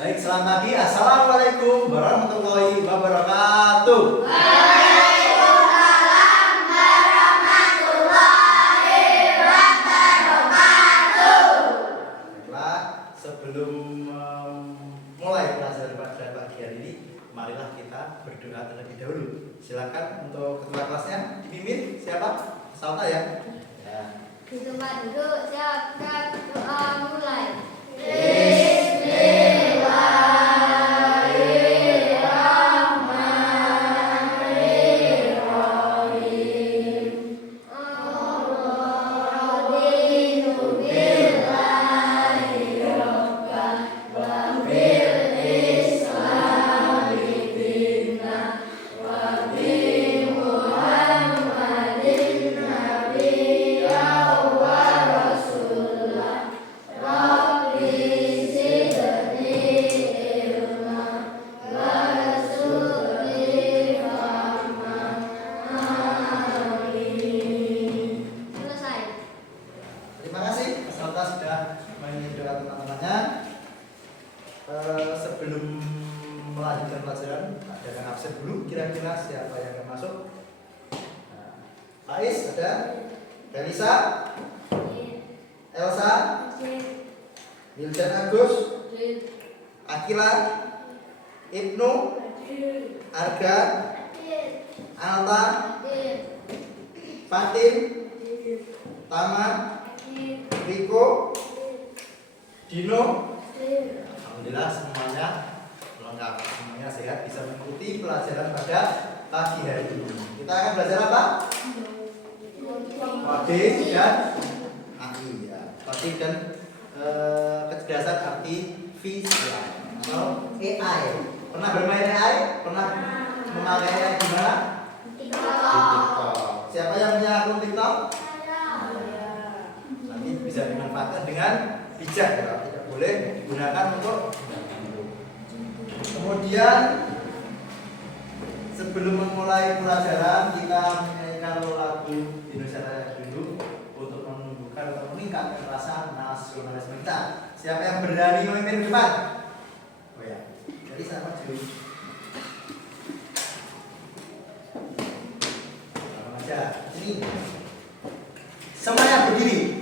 Baik, selamat pagi. Assalamualaikum warahmatullahi wabarakatuh. Waalaikumsalam warahmatullahi wabarakatuh. Baiklah, sebelum mulai pelajaran pada pagi hari ini, marilah kita berdoa terlebih dahulu. Silakan untuk ketua kelasnya dipimpin siapa? Salta ya. Ya. Di tempat duduk, siapkan doa mulai. Terima kasih Mas Salta sudah mendoakan teman-temannya. Sebelum melanjutkan pelajaran, adakan absen dulu. Kira-kira siapa yang akan masuk? Nah, Ais ada, Elisa, Elsa, Wildan Agus, Akila, Ibnu, Arga, Alta, Fatin, Tama, Riko, Dino. Alhamdulillah semuanya lengkap, semuanya sehat, bisa mengikuti pelajaran pada pagi hari ini. Kita akan belajar apa? Coding dan AI ya. Coding dan kecerdasan artifisial atau AI. Pernah bermain AI? Pernah memakai AI di mana? Di TikTok. Siapa yang punya akun TikTok? Nanti bisa dimanfaatkan dengan bijak ya. Tidak boleh digunakan untuk kemudian sebelum memulai pelajaran kita menyanyikan lagu Indonesia Raya dulu untuk menumbuhkan atau meningkatkan rasa nasionalisme kita. Siapa yang berani memimpin depan? Oh ya, jadi saya maju. Langsung aja. Ini semuanya berdiri.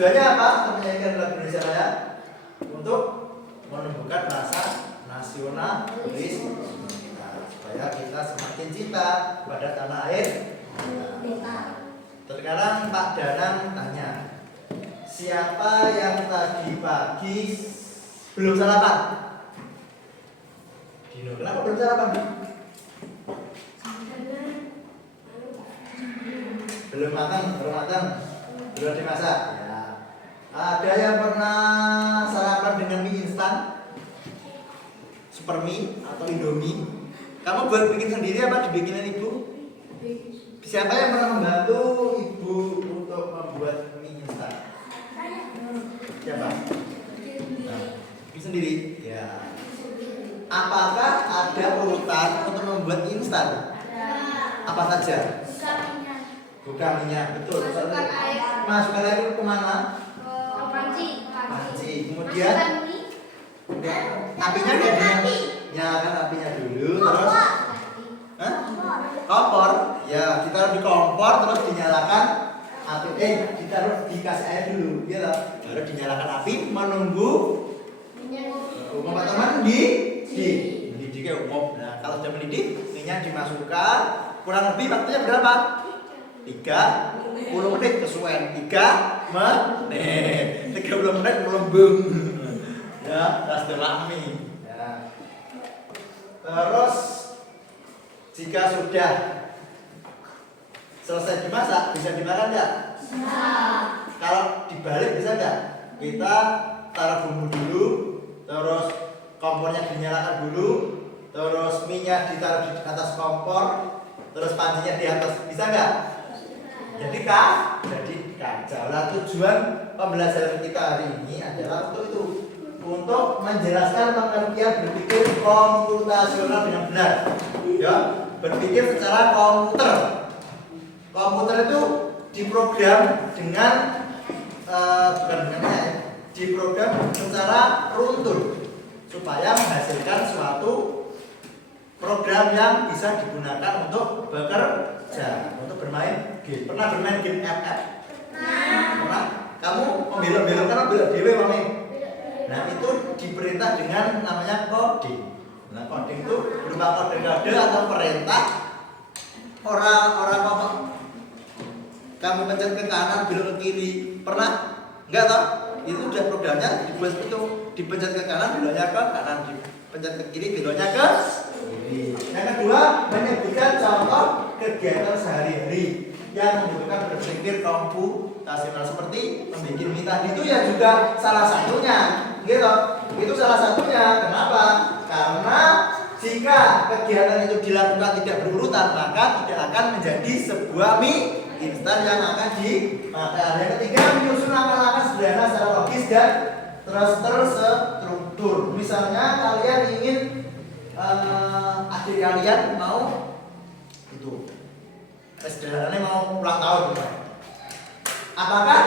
Tujuannya apa? Menyanyikan lagu Indonesia Raya untuk menumbuhkan rasa nasionalisme kita, supaya kita karena semakin cinta kepada tanah air. Sekarang Pak Danang tanya, siapa yang tadi pagi belum sarapan? Dino, kenapa belum sarapan? Belum matang, belum dimasak. Ya. Ada yang pernah sarapan dengan mie instan, super mie atau indomie? Kamu buat bikin sendiri apa dibikinin ibu? Siapa yang pernah membantu ibu untuk membuat mie instan? Siapa? Nah, bikin sendiri. Ya. Apakah ada urutan untuk membuat mie instan? Apa saja? Bukan minyak, betul. Masukkan air. Masukkan air kemana? Panci. Kemudian apinya nyalakan apinya dulu, terus kompor. Ya, ditaruh di kompor terus dinyalakan api. Ditaruh dikasih air dulu, ya loh. Baru dinyalakan api menunggu teman-teman mendidih kayak umum. Nah, kalau sudah mendidih, minyak dimasukkan. Kurang lebih waktunya berapa? 30 menit kesuwen. 3 menit 30 menit melembung. Ya, setelah mie. Ya. Terus jika sudah selesai dimasak, bisa dimakan nggak? Kalau dibalik bisa nggak? Kita taruh bumbu dulu, terus kompornya dinyalakan dulu, terus minyak ditaruh di atas kompor, terus pancinya di atas, bisa nggak? Jadi Jalan tujuan pembelajaran kita hari ini adalah untuk itu, untuk menjelaskan pengertian berpikir komputasional dengan benar. Ya, berpikir secara komputer. Komputer itu diprogram dengan diprogram secara runtun supaya menghasilkan suatu program yang bisa digunakan untuk bekerja, untuk bermain game. Pernah bermain game FF? Pernah? Kamu membelok-belokkan belok dewe mami. Nah, itu diperintah dengan namanya coding. Nah, coding itu berupa kode-kode atau perintah. Orang ngomong kamu pencet ke kanan, belok ke kiri. Pernah? Enggak toh? Itu udah programnya dibuat seperti itu. Dipencet ke kanan, beloknya ke kanan. Dipencet ke kiri, beloknya ke kiri. Yang kedua, menyebutkan contoh kegiatan sehari-hari yang membutuhkan berpikir komputasional seperti membuat mie tadi itu ya juga salah satunya, gitu. Itu salah satunya. Kenapa? Karena jika kegiatan itu dilakukan tidak berurutan, maka tidak akan menjadi sebuah mie instan yang akan dimakan. Yang ketiga, menyusun langkah-langkah sederhana secara logis dan terstruktur. Misalnya kalian ingin adik kalian mau itu sederhananya mau ulang tahun, apakah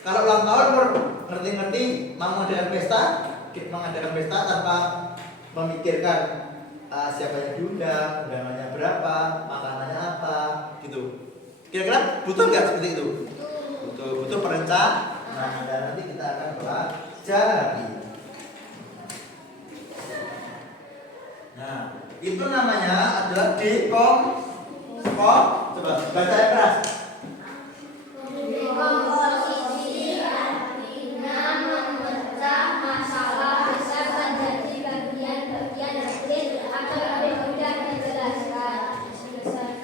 kalau ulang tahun ngerti-ngerti mau mengadakan pesta tanpa memikirkan siapa yang diundang, undangannya berapa, makanannya apa, gitu. Kira-kira butuh nggak seperti itu? Butuh perencanaan. Dan nanti kita akan pelajari. Nah, itu namanya adalah coba baca yang keras. Dekomposisi artinya memecah masalah besar menjadi bagian-bagian kecil atau lebih mudah dijelaskan. Seperti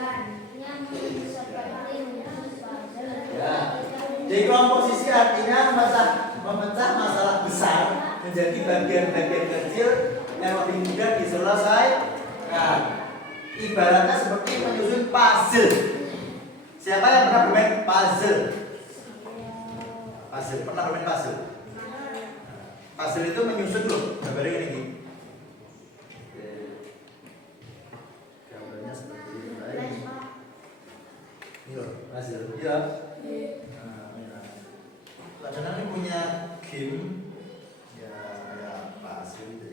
Ya. Dekomposisi artinya memecah masalah besar menjadi bagian-bagian kecil yang lebih mudah diselesaikan. Ibaratnya seperti menyusun puzzle. Siapa yang pernah bermain puzzle? Pernah bermain puzzle? Puzzle itu menyusun loh. Gambarnya ini. Gambarnya seperti ini. Ini loh, puzzle. Iya. Kadang-kadang ini punya game. Ya puzzle itu.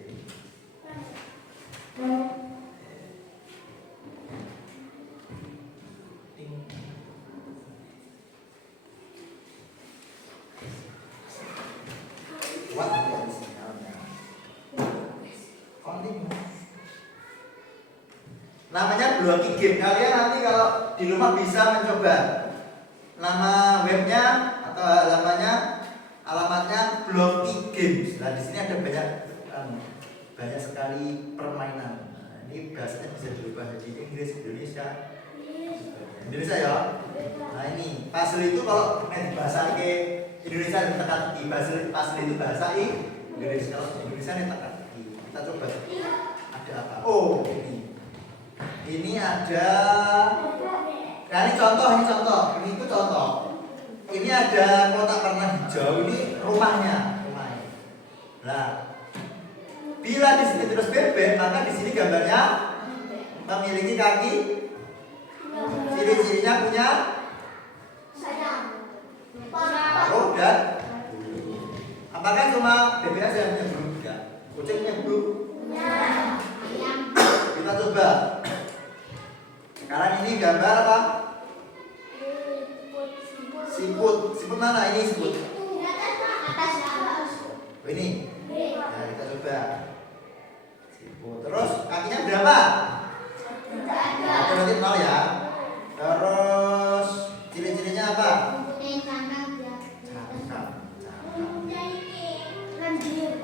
Namanya Blocky Game. Kalian nanti kalau di rumah bisa mencoba. Nama webnya atau alamatnya Blocky Games. Nah, di sini ada banyak sekali permainan. Nah, ini bahasanya bisa dirubah jadi Inggris, Indonesia ya. Nah, ini puzzle itu kalau bahasa ke Indonesia ditekan di puzzle itu bahasa Inggris. Kalau Indonesia ditekan di. Kita coba. Ada apa? Oh, ini ada. Nah, ini contoh. Ini itu contoh. Ini ada kotak warna hijau. Ini rumahnya. Nah, bila di sini terus bebek, maka di sini gambarnya memiliki kaki. Ciri-cirinya punya paruh dan bulu. Apakah cuma bebek aja yang punya bulu? Tidak. Kucing punya bulu? Kita coba. Sekarang ini gambar apa? Siput. Siput mana? Ini siput. Oh, ini. Nah, kita coba. Siput. Terus kakinya berapa? Berarti 0 ya. Terus ciri-cirinya apa?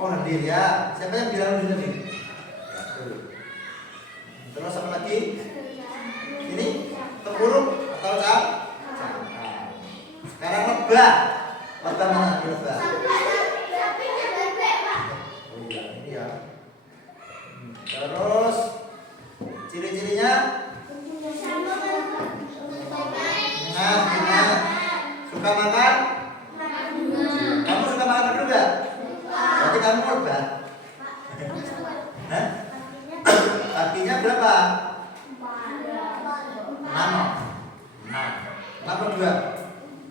Oh, lendir ya. Siapa yang bilang lendir? Terus apa lagi? Ini tempurung atau cakap? Sekarang lebah. Lebah mana? Lebah. Oh iya, ini ya. Terus ciri-cirinya? Nah, suka makan? Kamu suka makan beduk enggak? Berarti kamu lebah. Hah? Kakinya berapa? 6. 2.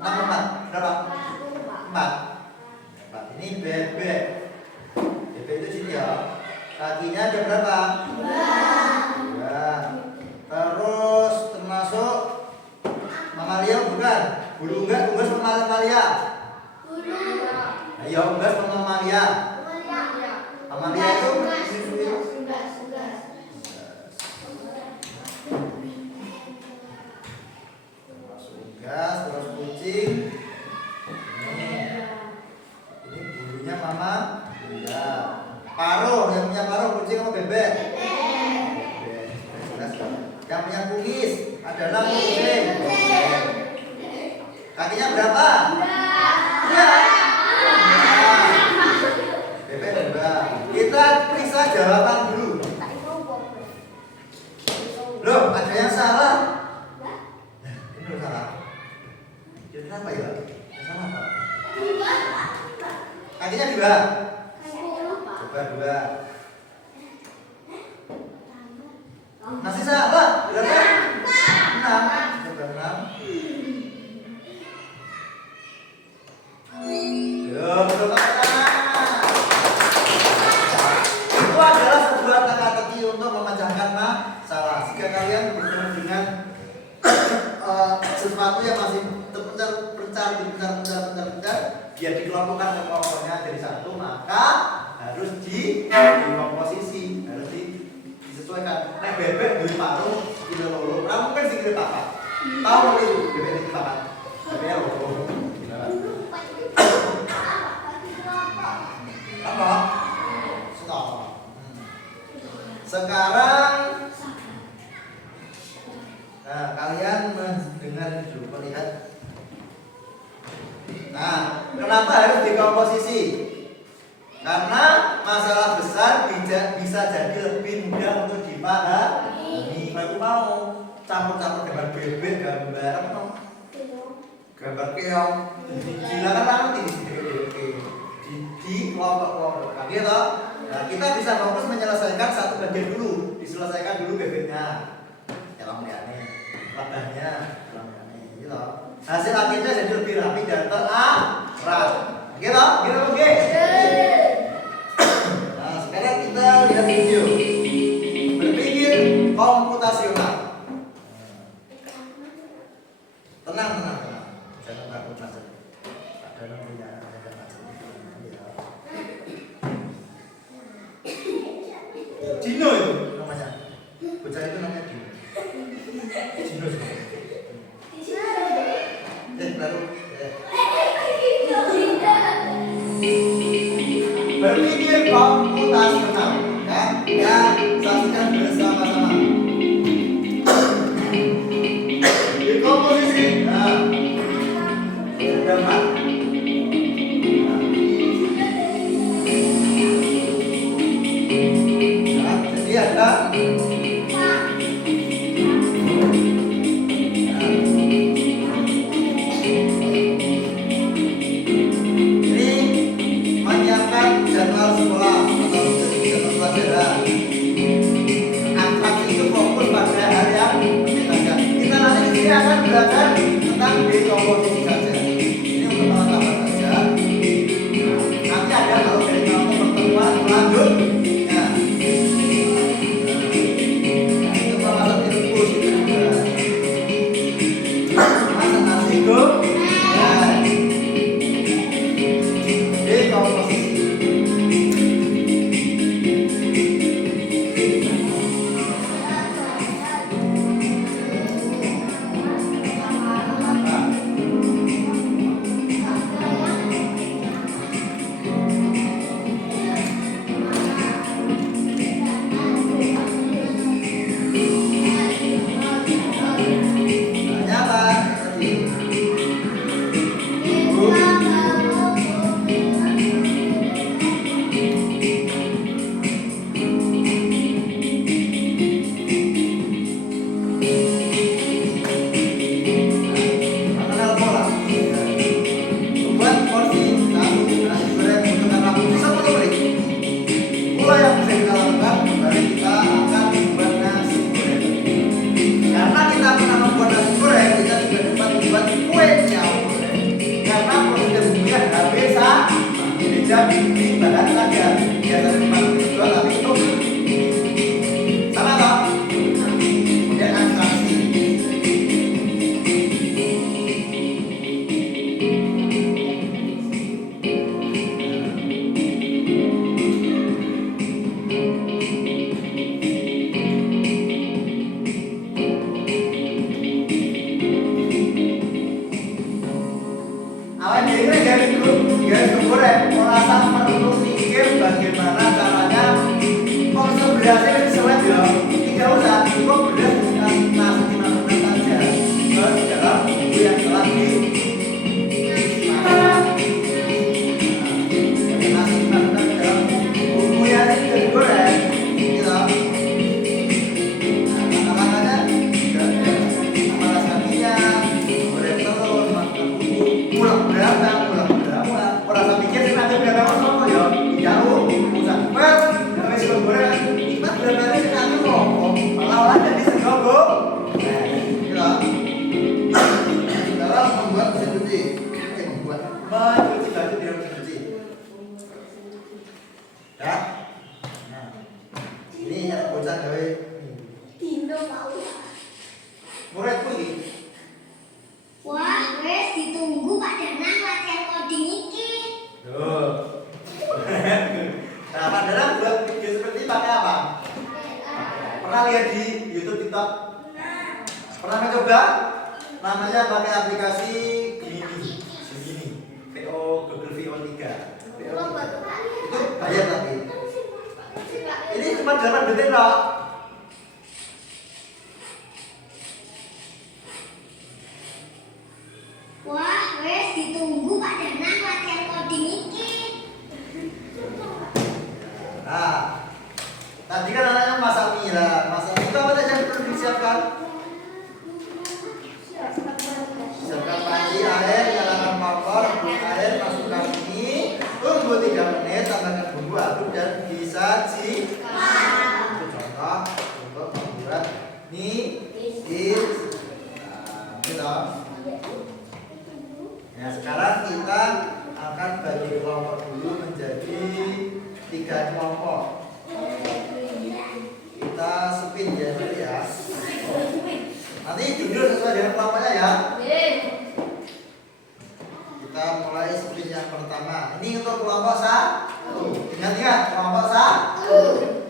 4. Berapa? 4. Ini bebek. Bebek itu sini ya. Kakinya ada berapa? 2. Terus termasuk mamalia bukan? Bulu unggas sama mamalia? Ayo unggas sama mamalia. Mamalia itu gas, terus kucing. Ini bulunya mama. Iya. Paruh, yang punya paruh kucing apa bebek? Bebek. Yang punya kumis adalah kucing. Kakinya berapa? 2. Bebek 2. Kita periksa jawaban dulu. Loh, ada yang salah. Ini salah. Kenapa ya? Salah apa? Kakinya 2. Coba 2. Masih salah. Berapa? 6. Coba 6. Yo, betul kan? Itu adalah sebuah teka-teki untuk memecahkan masalah. Jika kalian bertemu dengan sesuatu yang masih terpencar, dia dikelompokkan ke kelompoknya jadi satu, maka harus dikomposisi, harus disesuaikan. Nek bebek duwe paruh kilo loro, ora mungkin sikile papat. Tahu itu bebek iki papat. Bebek loro. Apa? Stop. Sekarang kalian mendengar dulu, melihat. Nah, kenapa harus dikomposisi? Karena masalah besar bisa jadi lebih mudah untuk dipahami. Aku mau campur-campur gambar bebek, gambar apa? Gambar keong. Silakan nanti di kelompok-kelompok. Gitu. Nah, kita bisa fokus menyelesaikan satu bagian dulu. Diselesaikan dulu bebeknya. Dalam liane, labahnya, dalam liane. Gitu. Hasil akhirnya jadi lebih rapi dan terarah. Gitu? Gitu oke? Nah, sekarang kita lihat video. Berpikir komputasional. Tenang. Jangan takut saja. Ada punya Dino itu namanya. Bocah itu namanya Baru. Berpikir komputasional, ya, saksikan bersama-sama. Di komposisi, nah, ada empat. Nah, jadi ada. Jadwal sekolah atau jadwal pelajaran. Atraksi itu fokus pada hal yang penting saja. Kita nanti di sini akan belajar tentang dekomposisi saja. Ini untuk pengetahuan saja. Nanti ada kalau dari pertemuan lanjut. Ya. Itu pembahasan ilmu juga. Masa nanti itu. Ya. Dekomposisi. Bagaimana caranya konsolidasi sesuai ya? Tidak usah cukup beras nasi dimana saja di dalam buku yang telah nasi dimana dalam buku yang digoreng gitu. Langkah-langkahnya panas kakinya, goreng telur, makan bumbu, pulang berapa, orang sampai pikir nanti berapa apa ya? Jauh, usah pet, kami suka goreng. Kita berapa ini nanti ngomong, malah jadi segogo. Nah, dalam membuat mesin cuci, membuat mencuci baju di mesin cuci. Ya, nah, ini yang bocah gawe. Dino mau. Muridku ini. Wah, wes ditunggu Pak Danang latihan coding iki. Tuh. Nah, Pak Danang buat video seperti ini pakai apa? Pernah lihat di YouTube, TikTok? Pernah mencoba? Namanya pakai aplikasi segini, Google VO3. Itu bayar tapi. Ini cuma 8 detik loh. Wah, wes ditunggu Pak Danang latihan coding iki. Nah, tadi kan anaknya masak mie lah. Masak mie itu apa saja yang perlu disiapkan? Siapkan panci air, nyalakan kompor, rebus air, masukkan mie, tunggu 3 menit, tambahkan bumbu, aduk dan disajikan. Itu contoh untuk membuat mie instan. Nah, gitu. Nah, sekarang kita akan bagi kelompok dulu menjadi 3 kelompok. Kita spin ya dulu ya. Nanti judul sesuai dengan kelompoknya ya. Kita mulai spin yang pertama. Ini untuk kelompok 1. Ingat-ingat kelompok 1.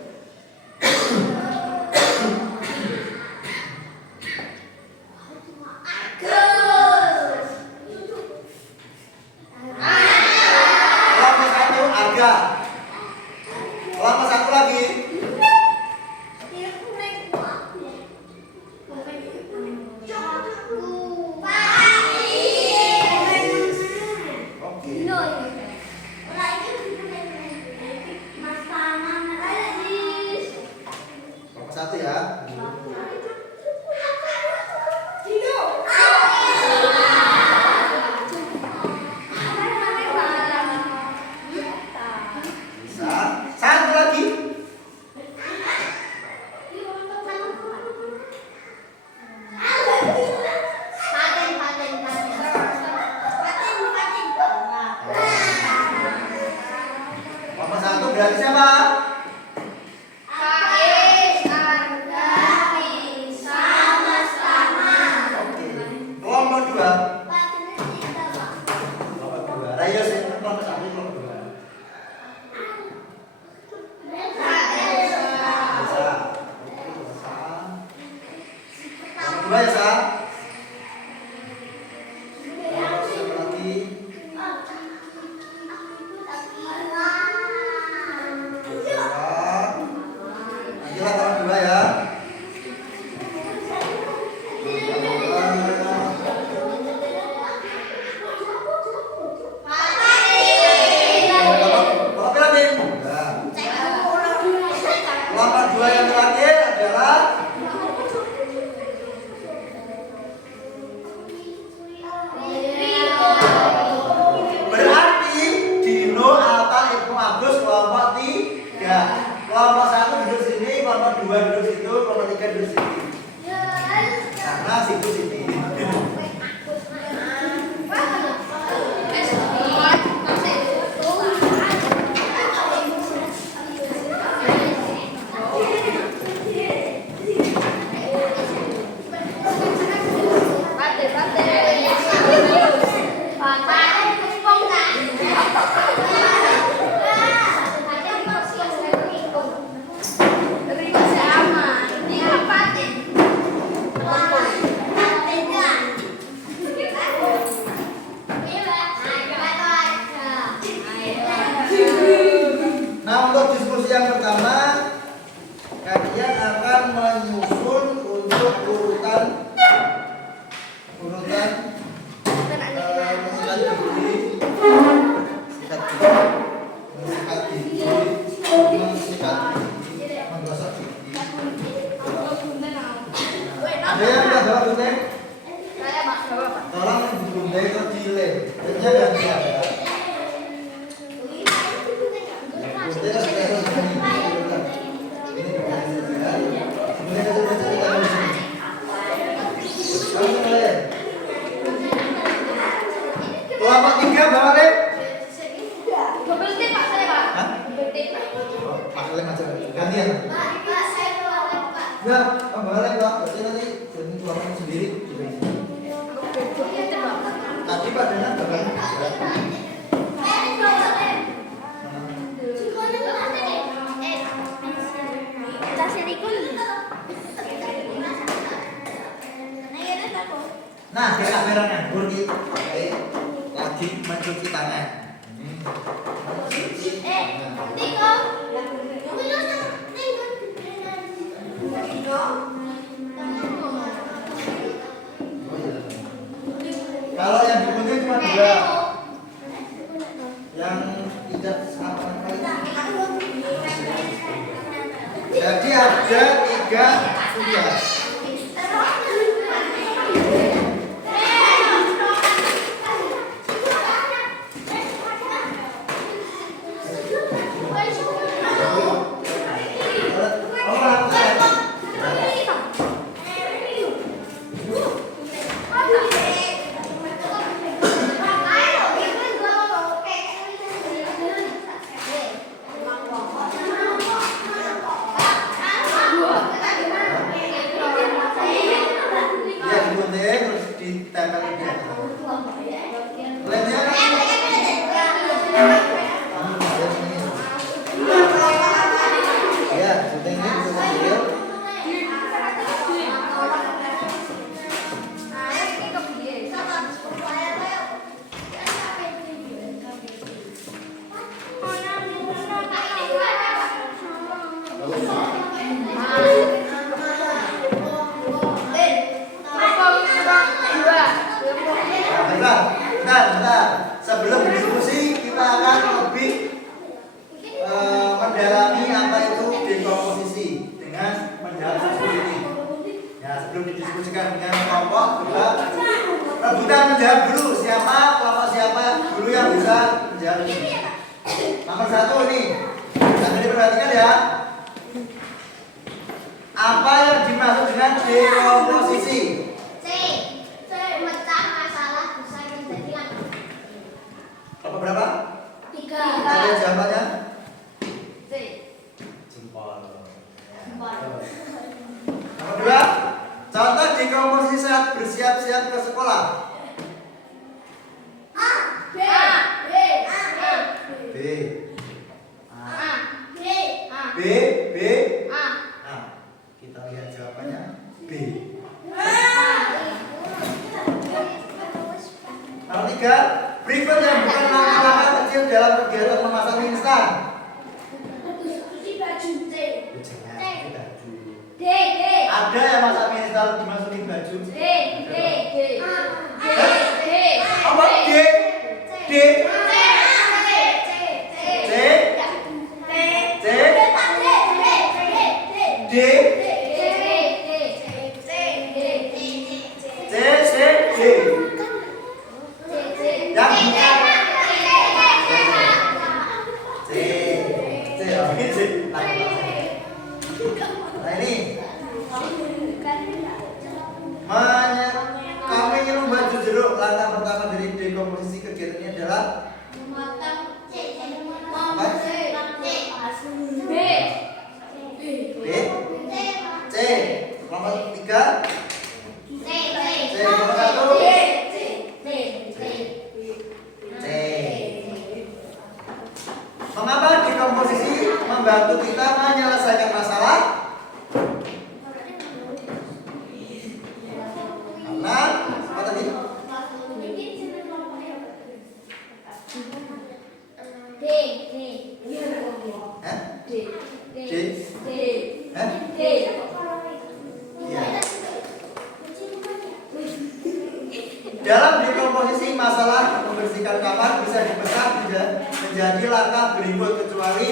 dua ya, Sa? Siapa lagi? Ayolah tambah dua ya. Bapak Pilanin. Kelompok dua yang terakhir adalah berarti Dino, Alta, Ibnu, Agus kelompok 3. Kelompok 1 duduk sini, kelompok 2 duduk situ, kelompok 3 duduk sini. Karena situ sini. Nah, untuk diskusi yang pertama, kalian akan menyusun untuk urutan mensikat gigi, menggosok gigi. Ada yang nggak jawab gunting? Tolong gunting itu dilem. Lemnya ganti ya. Kelompok 3 Bapak Lem? Hah? Pak Lem aja. Gantian. Enggak, Bapak Lem Pak. Berarti nanti jadi kelompok sendiri. Tadi Pak Denan Bapak Lem. Nah, kamera nganggur nih. Oke. Lagi mencuci tangan. Mencuci tangan. Kalau yang digunting cuma 2. Yang tidak sama sekali. Jadi ada 3 tugas. Bentar. Sebelum diskusi kita akan lebih mendalami apa itu dekomposisi dengan menjawab seperti ini. Ya, sebelum didiskusikan dengan kelompok kita rebutan menjawab dulu kelompok siapa dulu yang bisa menjawab ini. Nomor 1 ini, jangan diperhatikan ya. Apa yang dimaksud dengan dekomposisi? Berapa? 3. Ada jawabannya? C. Jempol. Nomor 2, contoh dekomposisi saat bersiap-siap ke sekolah. A. B. B. A. B. A. B. A. B. B. A. Nah, kita lihat jawabannya B. A. menyebutkan langkah-langkah kecil dalam kegiatan memasak mie instan? Ada yang masak mie instan dimasukin baju? Apa? D? D? D? Yang bukan Nah ini kami ingin membuat jus jeruk. Langkah pertama dari dekomposisi kegiatan ini adalah B, C. Nomor 3 C. Nomor 1 C. Mengapa dekomposisi membantu kita menyelesaikan masalah? Karena apa tadi? Hah? D? Hah? Iya. Dalam dekomposisi masalah membersihkan kamar bisa dipecah menjadi langkah berikut kecuali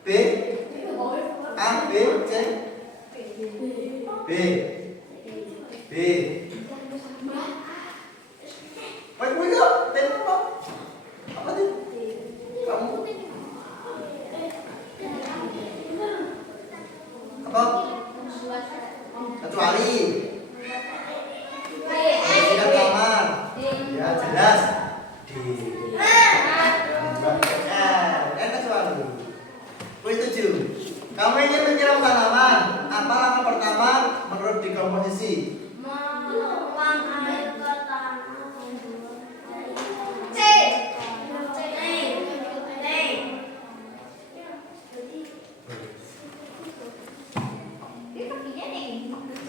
B, A, B, C, B. Baik, itu apa tuh? Kamu apa? Kecuali membersihkan kamar, ya jelas D. Kecuali. Poin 7. Kamu ingin menyiram tanaman. Apa langkah pertama menurut dekomposisi? Menuang air ke tanah. C.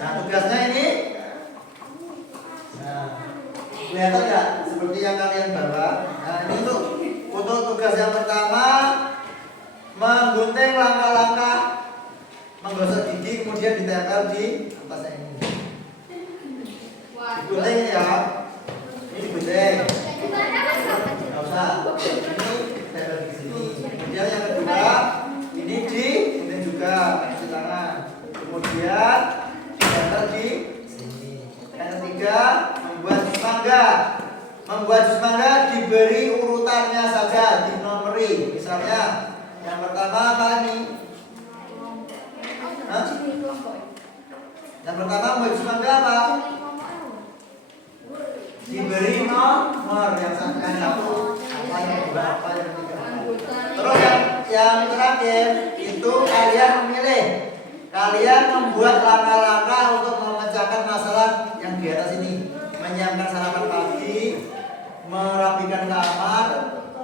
Nah, tugasnya ini. Nah, kelihatan nggak seperti yang kalian bawa? Nah, ini untuk tugas yang pertama menggunting langkah-langkah menggosok gigi kemudian ditempel di atasnya ini. Digunting ini ya. Ini digunting. Nggak usah. Ini ditempel di sini. Kemudian yang kedua ini digunting juga cuci tangan. Kemudian ditempel di sini. Yang ketiga membuat jus mangga. Membuat jus mangga diberi urutannya saja, dinomori. Misalnya yang pertama apa nih? Hah? Yang pertama membuat jus mangga apa? Diberi nomor yang satu, apa yang kedua, apa yang ketiga. Terus yang terakhir itu kalian memilih. Kalian membuat langkah-langkah untuk memecahkan masalah yang di atas ini. Menyiapkan sarapan pagi, merapikan kamar,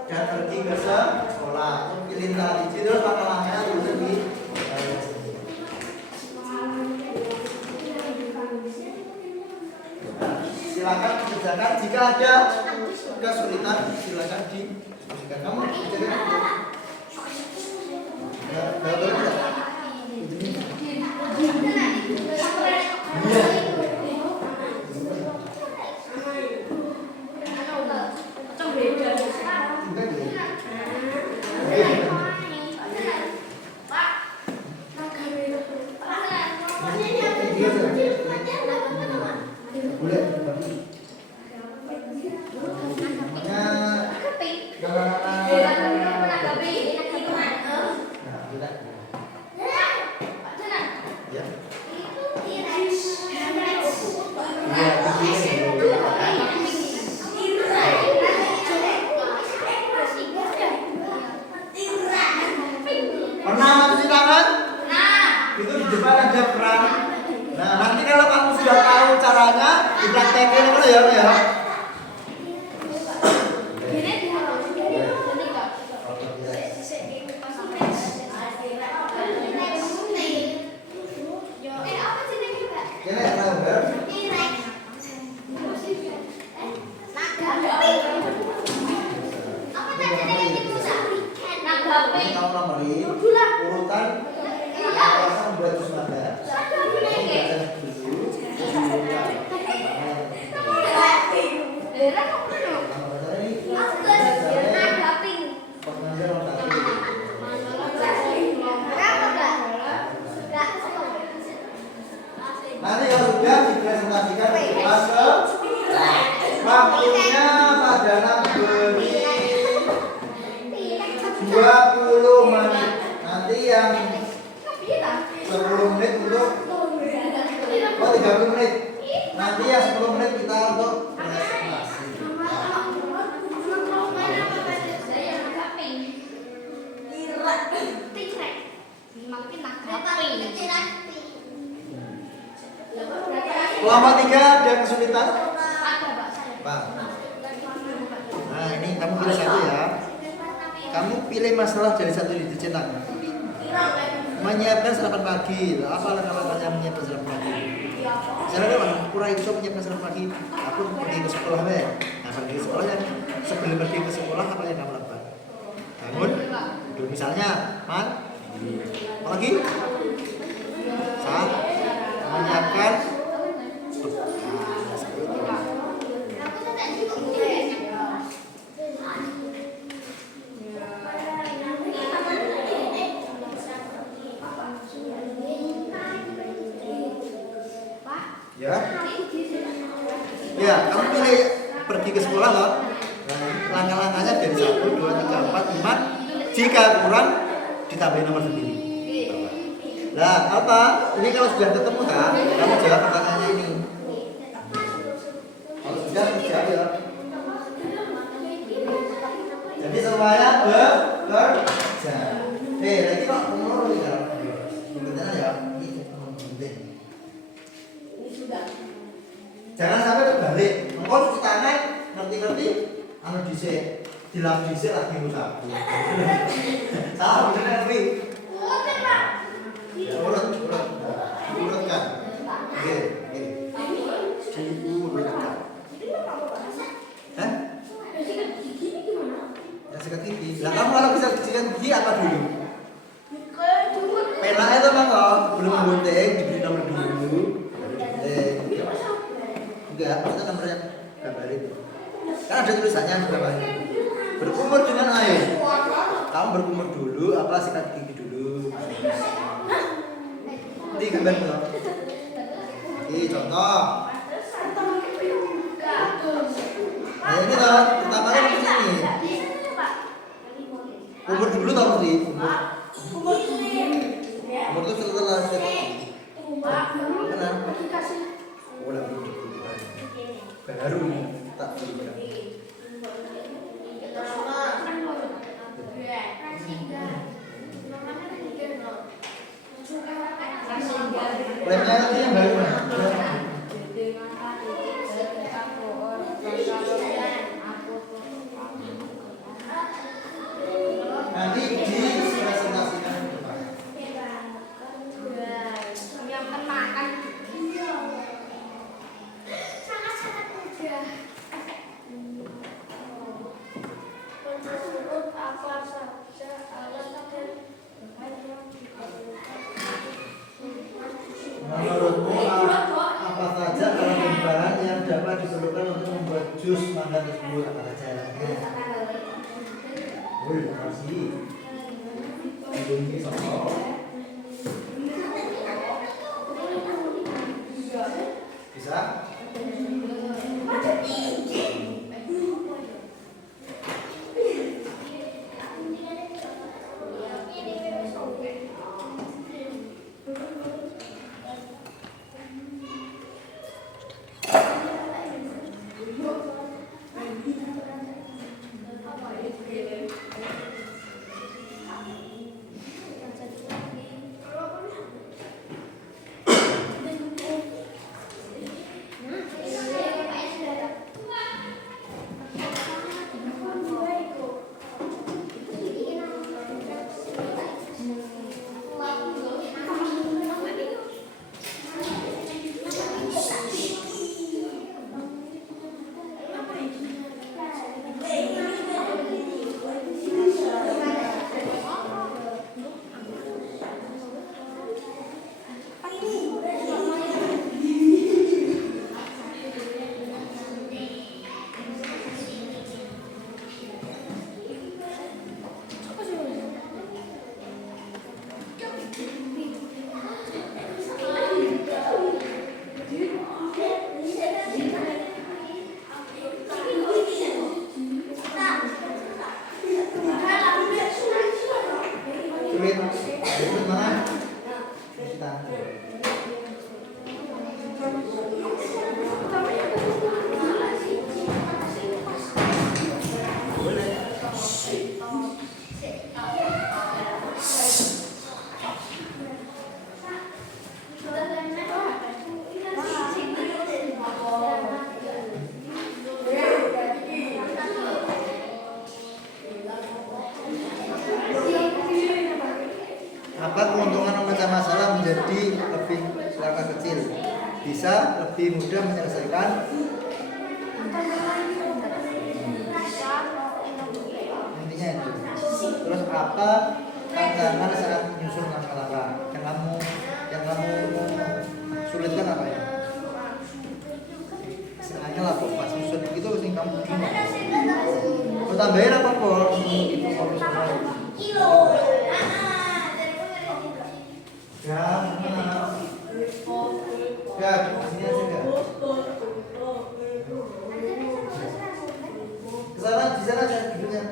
dan pergi ke sekolah. Pilih tadi, terus langkah-langkahnya tulis di sini. Silakan mengerjakan. Jika ada kesulitan, silakan diskusikan. Kamu kerjakan. Pernah cuci tangan? Itu di depan ada keran. Nah, nanti kalau kamu sudah tahu caranya, dipraktekin dulu ya. Ya, urutan apa membuat jus mangga. Kamu baca dulu. Nanti kalau sudah dipresentasikan pas ke waktunya pada beri 20 menit. Nanti yang 10 menit untuk 30 menit. Nanti yang 10 menit kita untuk presentasi. Kelompok 3 ada kesulitan? Pak. Nah, ini kamu pilih satu ya. Kamu pilih masalah dari satu dicetak. Menyiapkan sarapan pagi. Apa langkah-langkahnya menyiapkan sarapan pagi? Misalnya kan kurang itu menyiapkan sarapan pagi. Aku pergi ke sekolah deh. Nah, pergi ke sekolah yang sebelum pergi ke sekolah apa yang kamu lakukan? Bangun. Dulu misalnya, apa lagi? Saat menyiapkan. Ya, ya, kamu pilih pergi ke sekolah loh. Langkah-langkahnya dari 1, 2, 3, 4, 5. Jika kurang, ditambahin nomor sendiri. Nah, apa? Ini kalau sudah ketemu kan, kamu jawab pertanyaannya ini. Kalau sudah dijawab ya. Jadi semuanya bekerja. Lagi kok nomor ya. Bekerja ya. Ini penting. Jangan sampai terbalik. Engkau cuci tangan, ngerti-ngerti, anu dhisik, dilap dhisik lagi usah. Salah bener kuwi. Urutkan. Oke. Diurutkan. Hah? Ya sikat gigi. Lah kamu kalau bisa sikat gigi apa dulu? Pena itu mah kok belum gunting, diberi nomor dulu. Enggak, kita nomornya gambarin. Kan ada tulisannya berapa? Berkumur dengan air. Kamu berkumur dulu, apa sikat gigi dulu. Ini gambar dong. Ini contoh. Nah ini loh, pertamanya di sini. Kumur dulu tau mesti. Kumur itu setelah sikat gigi. Kenapa? Udah baru tak berikan. Lemnya nanti yang baru nanti dipresentasikan ke depan. Menurutmu apa saja bahan-bahan yang dapat diperlukan untuk membuat jus mangga tersebut? Apa saja? Kasih. Ini sama. Bisa? Berikut mana? Kita. Apa keuntungan memecah masalah menjadi lebih langkah kecil? Bisa lebih mudah menyelesaikan. Intinya itu. Terus apa tantangan saat menyusun langkah-langkah? Yang kamu sulitkan apa ya? Istilahnya lah pas susun itu sing kamu gimana? Mau tambahin apa kok? Itu harus ya, ya, sini aja enggak? Kesana, di sana ada videonya.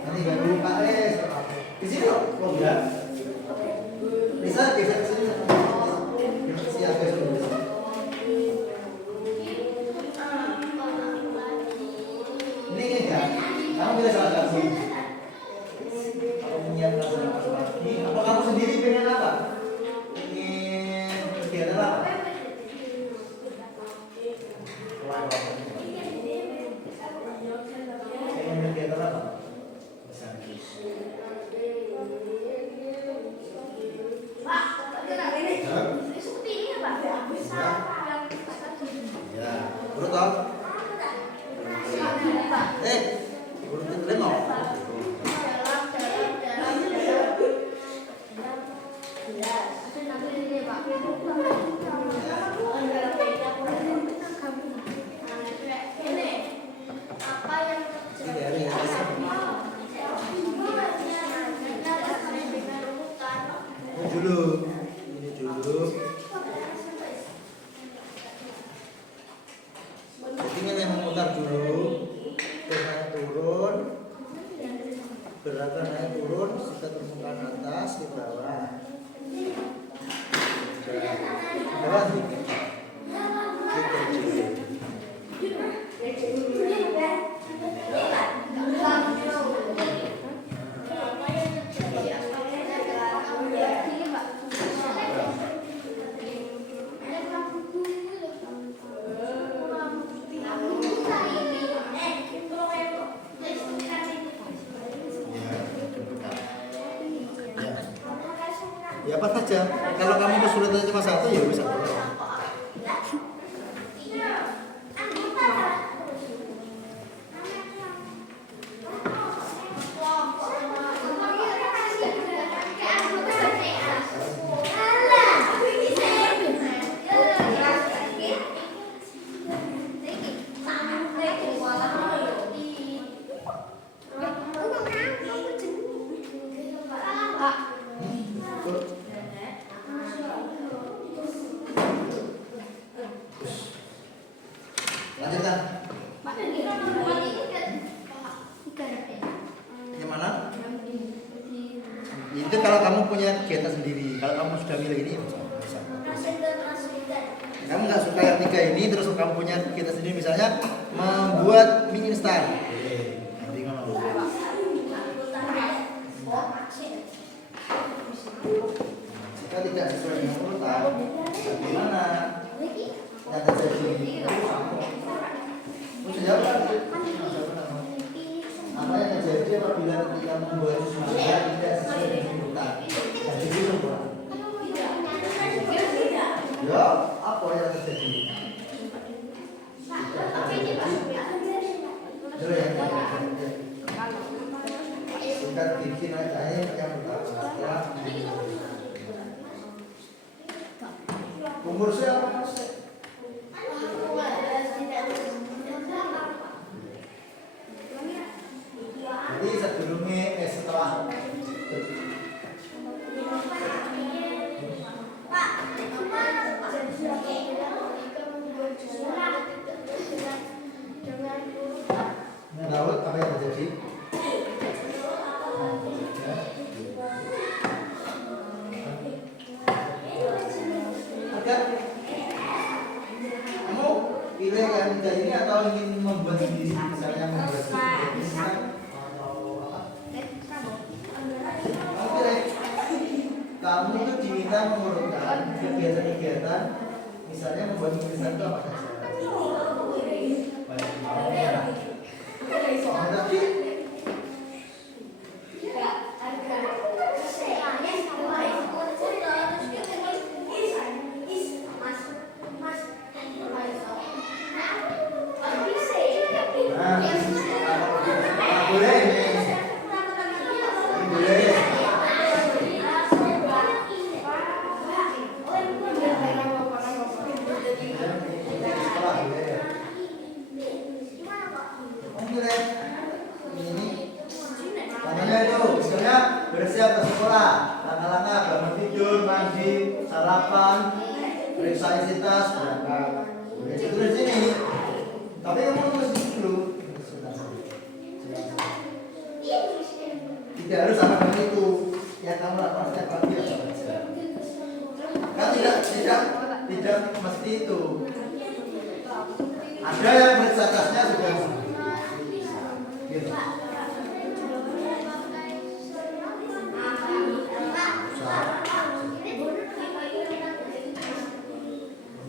Nanti baru KS. Di sini loh, oh ya. Bisa geser ke sini. Siap guys dulu. Ini ya, kamu bisa salah satu. Apa kamu sendiri pengen apa? Ingin kegiatan apa? Pengen kegiatan apa? Ya, urut tau? Urutin lemau. Ini dulu. Jadi ini memutar dulu, terus naik turun, gerakan naik turun, kita permukaan atas ke bawah. Bawah gitu. Ya apa saja. Kalau kamu kesulitan cuma satu ya bisa. Lanjutkan. Gimana? Itu kalau kamu punya kegiatan sendiri. Kalau kamu sudah milih ini bisa. Kamu nggak suka yang tiga ini, terus kamu punya kegiatan sendiri, misalnya membuat mie instan. Nanti kamu jika tidak sesuai dengan urutan, bagaimana? Yang terjadi apa yang terjadi apabila ketika membuat sesuatu tidak sesuai dengan urutan? Jadi itu buat. Ya, apa yang terjadi? Singkat bikin aja yang pertama. Umur siapa? Jadi sebelumnya setelah Daud apa yang terjadi? ketiga ini atau ingin membuat sendiri, misalnya membuat atau apa? Oke, kamu tuh diminta mengurutkan kegiatan-kegiatan, misalnya membuat tulisan itu apa saja? Soalnya tadi boleh ini boleh. Bersiap ke sekolah, langkah-langkah bangun tidur, mandi, sarapan, periksa isi tas, berangkat. Itu tulis sini. Tapi kamu tulis dulu. Tidak harus sama dengan itu. Yang kamu lakukan setiap pagi. Kan tidak mesti itu. Ada yang periksa tasnya sudah gitu.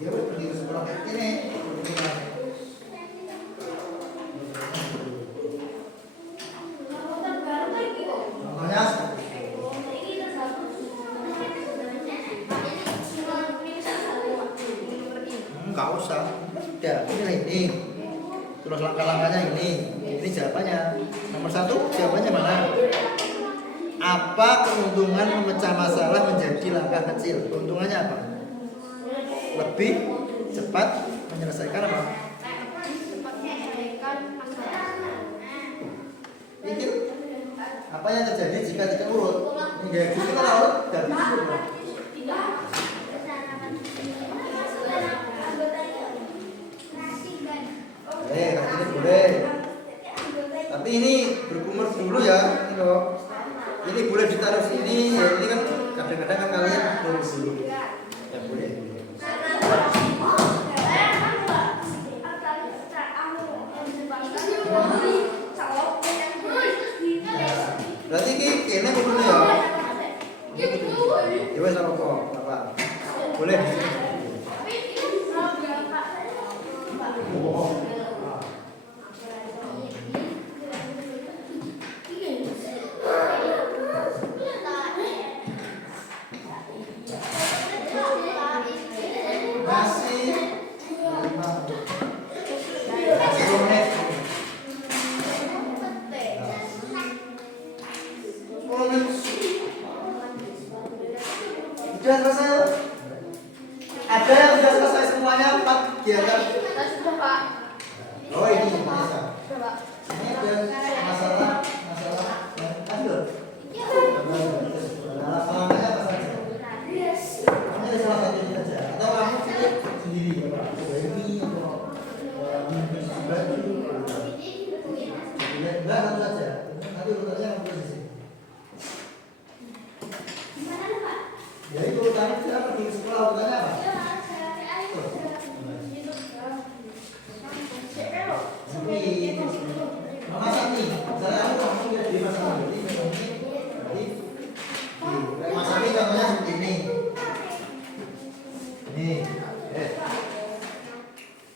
Dia pergi ke sekolah kayak gini. Contohnya nggak usah. Ya, ini. Terus langkah-langkahnya ini. Ini jawabannya. Nomor 1 jawabannya mana? Apa keuntungan memecah masalah menjadi langkah kecil? Keuntungannya apa? Lebih cepat menyelesaikan apa? Pikir apa yang terjadi jika tidak urut? Hingga gitu kalau urut tidak bisa urut. Kalau ini boleh. Tapi ini berkumur dulu ya, ini loh. Ini boleh ditaruh sini. Ya, ini kan kadang-kadang kan kalian lurus dulu. Ya boleh. Berarti ini kudu ya. Ya wes apa? Boleh. Sudah selesai? Ada yang sudah selesai semuanya 4 kegiatan? Sudah, Pak. Oh ini biasa. Sudah, Pak. Ini ada masalah aduh. Langkah-langkahnya apa saja? Ini ada salah satu ini saja. Atau kamu pilih sendiri ya Pak? Ini atau baju? Enggak satu saja. Nanti urutannya kamu tulis di sini. Ya itu urutannya kita pergi ke sekolah urutannya apa? Memasak nih, misalnya kamu lihat di masak berarti masak ini contohnya seperti ini. Nih,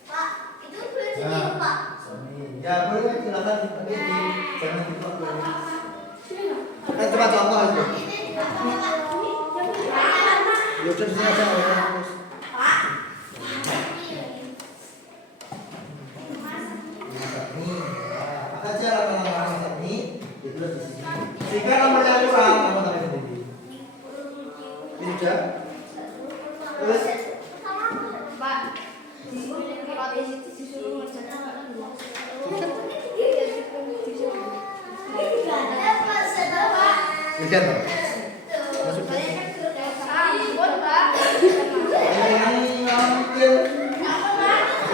Pak, itu boleh sendiri, Pak. ya boleh silakan nanti jangan dipakai. Kan coba contoh itu. Ya udah di sini aja terus. Jika nomornya kurang, kamu tambah sendiri. Ini sudah. Terus Pak, kalau disuruh lihat Pak. Masuk.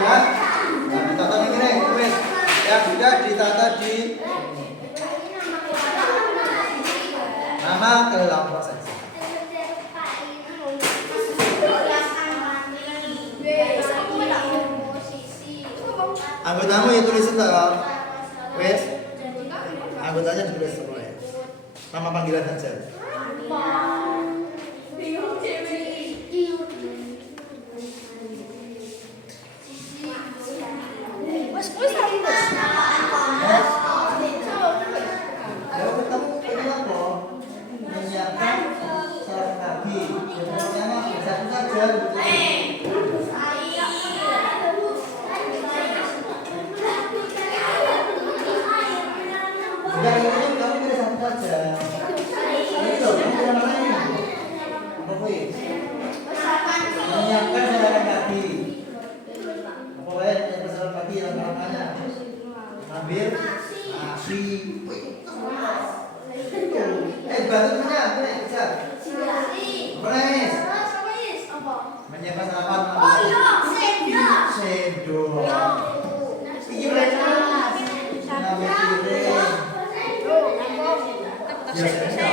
Ya, ditata ini tulis. Ya sudah ditata di nama kelompok saja. Anggotamu ya tulis itu. Wes. Anggotanya ditulis semua ya. Nama panggilan saja. Ayo kamu ini apa? Menyiapkan salat kaki. Pertama satu saja. Yang ini kamu pilih satu saja. Ayo, kamu pilih mana ini? Apa kuih? Menyiapkan salat kaki. Apa ya? Yang salat kaki yang namanya. Ambil nasi. Batunya, ini bisa. Beres. Menyiapkan sarapan. Oh iya, sendok. Sendok. Iki beres. Ngambil piring. Ya, sendok.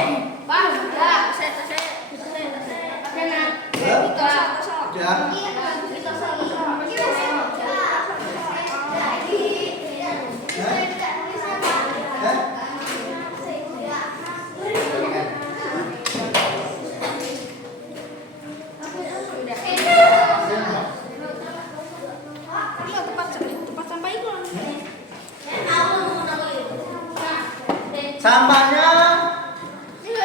Udah. Sampahnya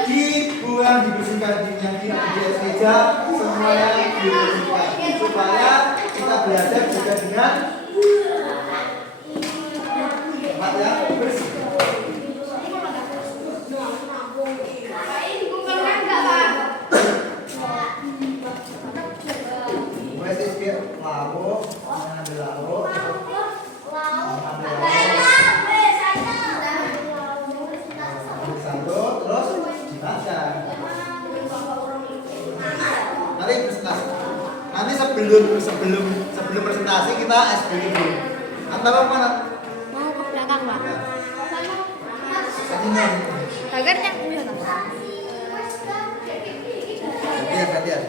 dibuang, dibersihkan, yang di meja semuanya dibersihkan supaya kita belajar juga dengan tempat yang bersih. Mulai biar lauk, mengambil lauk, satu terus dimakan. Nanti presentasi. Nanti sebelum presentasi kita SBY dulu. Antara mana? Mau ke belakang, Pak. Satunya. Agarnya Gantian.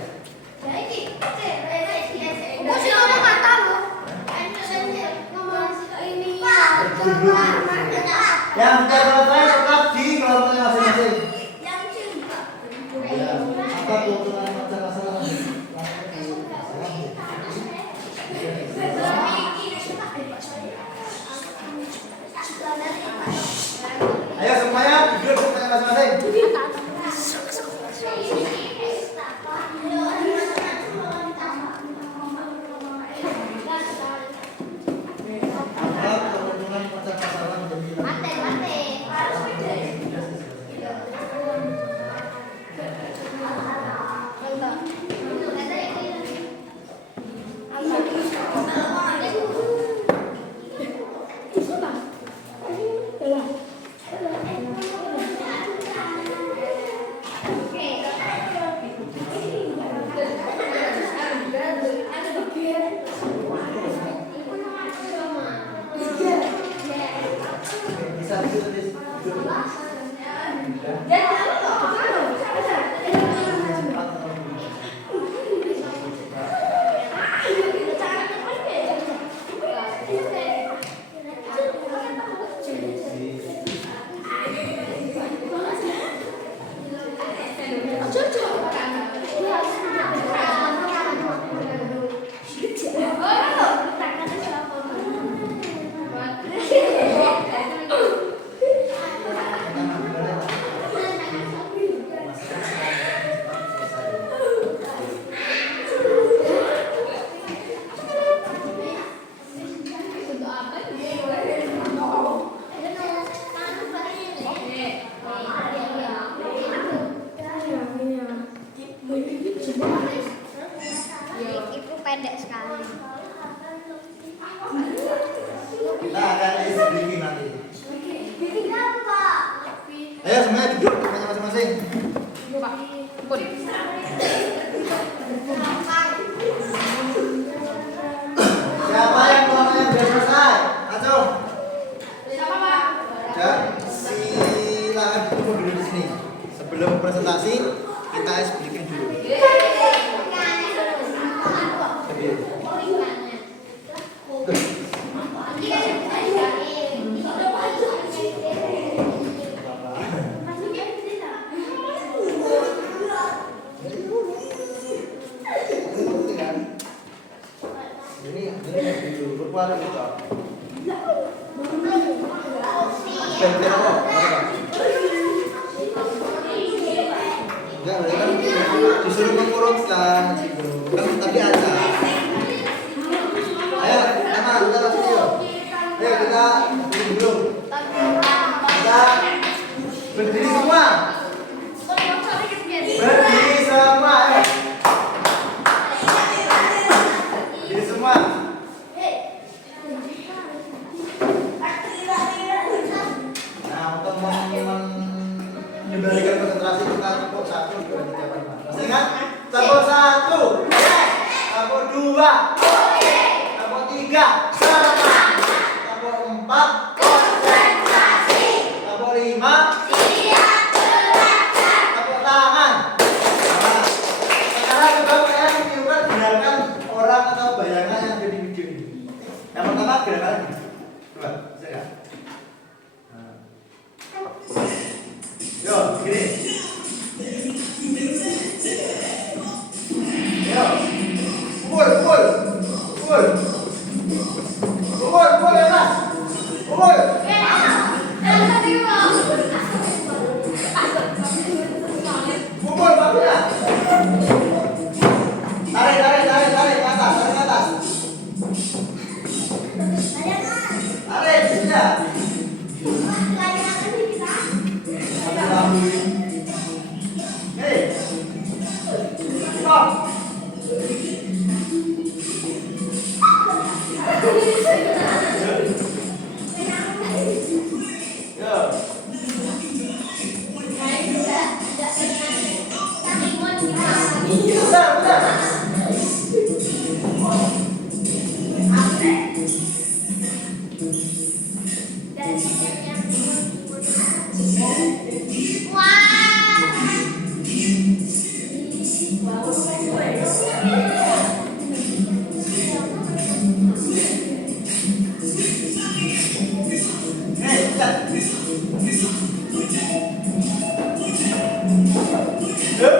Aku sih ngomong nggak tahu. Ini Yang selesai tetap di kelompoknya masing-masing. Ya, apa keuntungan masalah-masalah? Ayo semuanya duduk kelompoknya masing-masing. Apa keuntungan masalah-masalah menjadi bisa ditulis. itu pendek sekali. Kita akan bikin nanti. Bikin apa? Ayo semuanya duduk tempatnya masing-masing. Siapa yang kelompoknya sudah selesai? Aco. Dan silakan tunggu dulu di sini. Sebelum presentasi kita bikin dulu. Oke. ada buka. Ganti apa? Enggak, kan disuruh mengurutkan gitu. Kan tadi ada. Ayo, teman, kita lanjut yuk. Ayo kita dulu. Kita berdiri semua. Berdiri semua. Berdiri semua. Nah, untuk menyembalikan konsentrasi kita tepuk 1, 2, 3, 4. Masih ingat? Tepuk 1. Tepuk 2. Tepuk 3. Semangat. Tepuk 4. Konsentrasi. Tepuk 5. Tepuk tangan. Nah, sekarang coba kalian menirukan gerakan orang atau bayangan yang ada di video ini. Yang pertama gerakan ini. Coba, bisa nggak? Nah. Yo, gini. Yo. Pukul, pukul. Pukul. Pukul, pukul ya, Mas. Pukul. Pukul, bagus ya. Tarik, tarik, tarik, tarik ke atas, tarik ke atas. Tarik, sudah. Hei. Stop. Yo. Udah, udah. Hei, udah. Yup.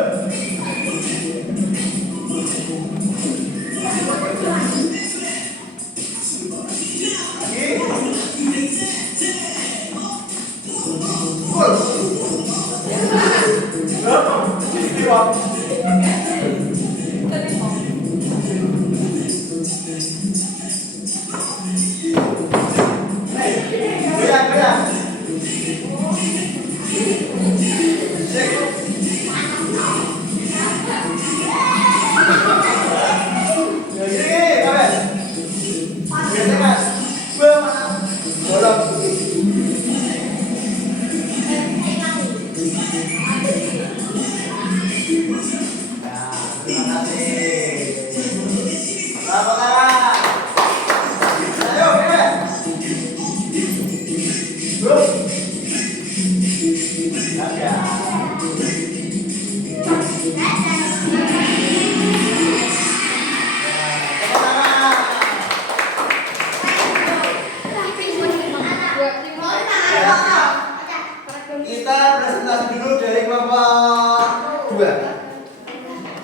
Kita presentasi dulu dari kelompok 2.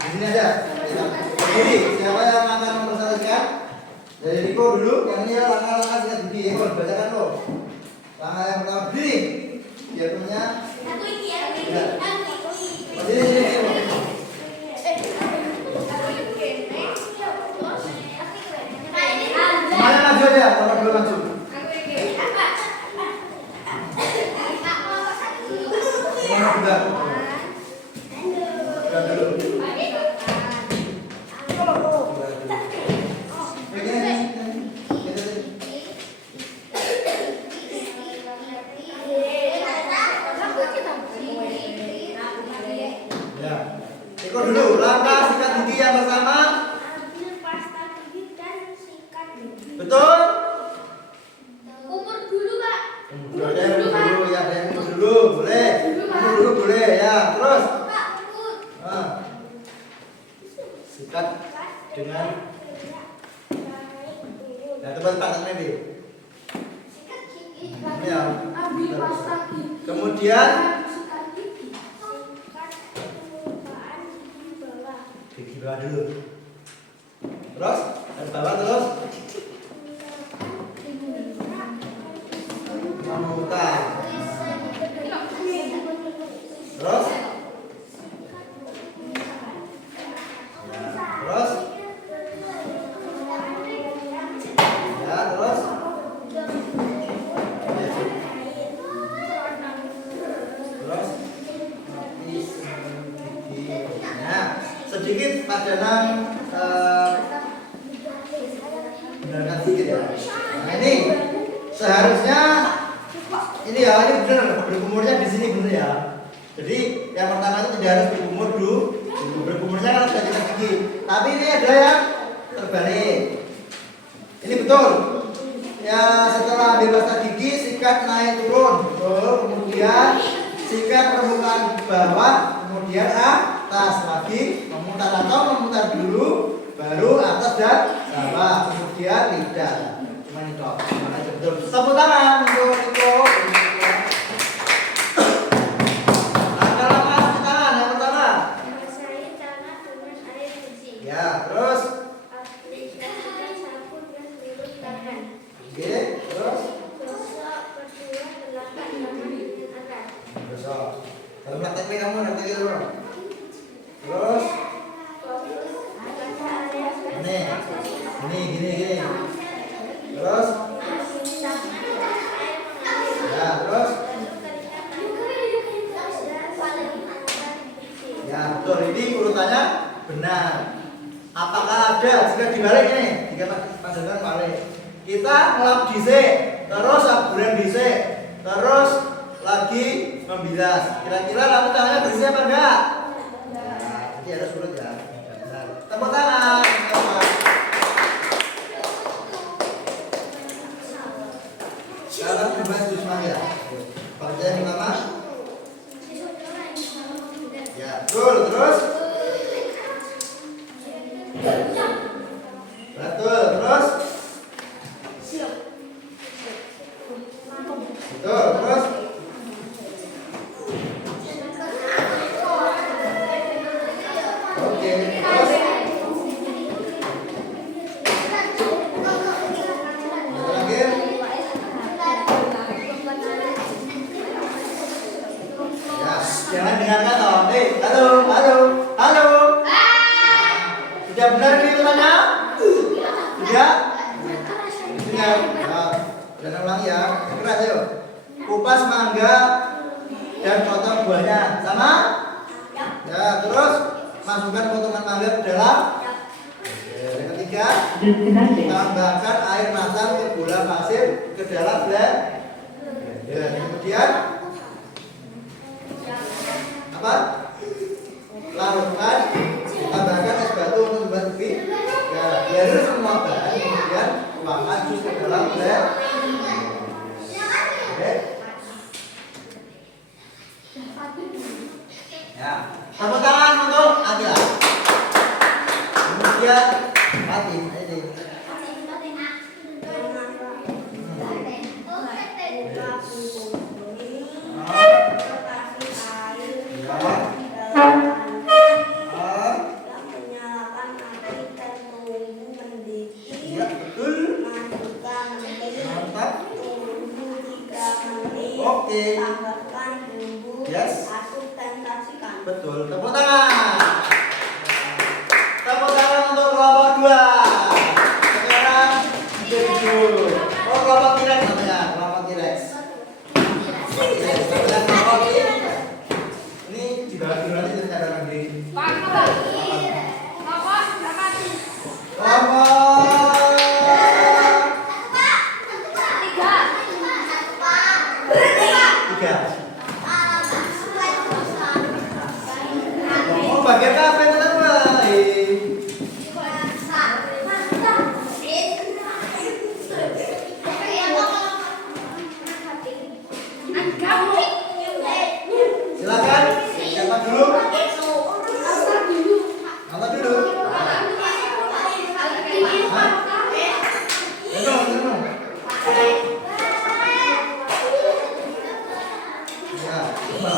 Di sini aja. Jadi, siapa yang akan mempresentasikan? Dari Riko dulu. Yang ini ya langkah-langkah sikat gigi. Eko, bacakan lo. Langkah yang pertama berdiri. Dia punya. Ya. Berdiri. Mana maju aja, kalau dulu maju. Mana budak? Budak dulu. Ya. Ikut dulu. Langkah sikat gigi yang pertama. Betul? Umur dulu, Pak. Ada yang dulu, ya ada yang dulu, boleh. Dulu boleh, ya. Terus. Nah. Sikat dengan. Nah, tempat nanti. Ya. Kemudian gigi bawah dulu. Terus, dari bawah terus. sedikit Pak Danang benarkan sedikit ya. Nah ini seharusnya ini ya, ini benar berkumurnya di sini benar ya. Jadi yang pertama itu tidak harus berkumur dulu, berkumurnya kan sudah kita gigi. Tapi ini ada yang terbalik. Ini betul. Ya setelah ambil pasta gigi, sikat naik turun, betul. Kemudian sikat permukaan bawah, kemudian atas lagi, memutar dulu, baru atas dan bawah, kemudian lidah. Cuma itu, mana itu betul. Tepuk tangan untuk itu. Nah, kalau masuk tangan yang pertama. Basahi tangan dengan air bersih. Ya, terus. Aplikasikan sapu dan lurus tangan. Oke, terus. Gosok kedua telapak tangan dengan erat. Besok. Kalau prakteknya kamu nanti dulu. Terus. Fokus pada area Ini gini. Terus. Ya, terus. Ya, betul. Ini urutannya benar. Apakah ada jika dibalik ini? Jika panjangkan balik. Kita ngelap dhisik, terus saburan dhisik, terus lagi membilas. Kira-kira kamu tangannya bersih apa enggak? Nah, jadi harus urut ya. Benar. Tepuk tangan. Sekarang bebas jus mangga. Bagian yang pertama. Ya, betul. Terus. Betul. Terus. Betul. Terus. Oke. Terus. Terakhir. Ya, jangan dengarkan toh. Halo. Sudah benar ini urutannya? Sudah? Sudah. Nah, dan ulangi ya. Keras yuk. Kupas mangga dan potong buahnya. Sama? Ya, terus masukkan potongan mangga ke dalam. Yang ketiga, tambahkan air matang ke gula pasir ke dalam blender. Dan kemudian apa? Larutkan, tambahkan es batu untuk membuat lebih. Ya, biarin semua bahan, kemudian tuangkan jus ke dalam blender. Oke. Ya, tepuk tangan untuk Akila. Kemudian mati ini. Ya, betul. Mantap. Oke. Yes. Betul. Tepuk tangan. Tepuk tangan untuk kelompok 2. Sekarang jadi oh kelompok T-Rex namanya, kelompok T-Rex. Ini dibagi nanti secara mandiri. Oh, bagian apa yang terbaik? Silakan. Siapa dulu? Apa dulu? Minum. Ya, coba.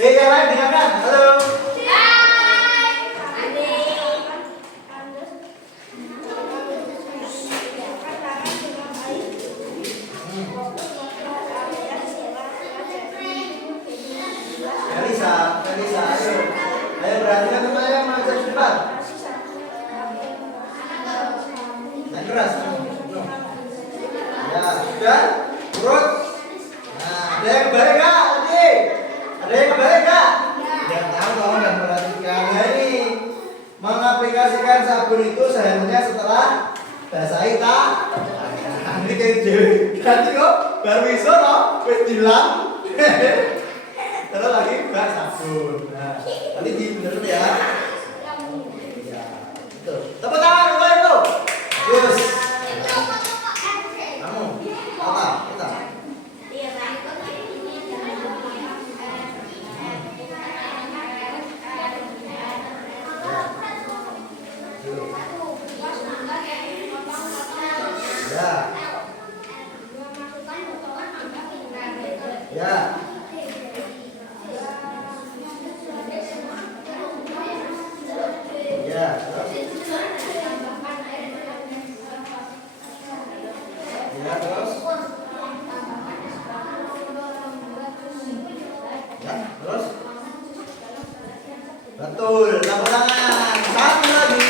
Yang lain dengarkan. Halo. Elisa, ayo. Ayo perhatikan teman yang mau cepat. Dan keras. Ya, sudah. Urut. Nah, ada yang kebalik nggak? Ada yang kebalik nggak? Yang tahu dong. sabun itu seharusnya setelah basahi ta. Nah, ini kayak ganti kok baru iso toh wis dilang. Terus lagi bak sabun. Nah, nanti dibenerin ya. Ya, betul. Tepuk tangan mulai itu. Terus kamu kita. Ya. Ya. Ya. Ya, terus. Ya, terus. Betul, tepuk tangan. Satu lagi.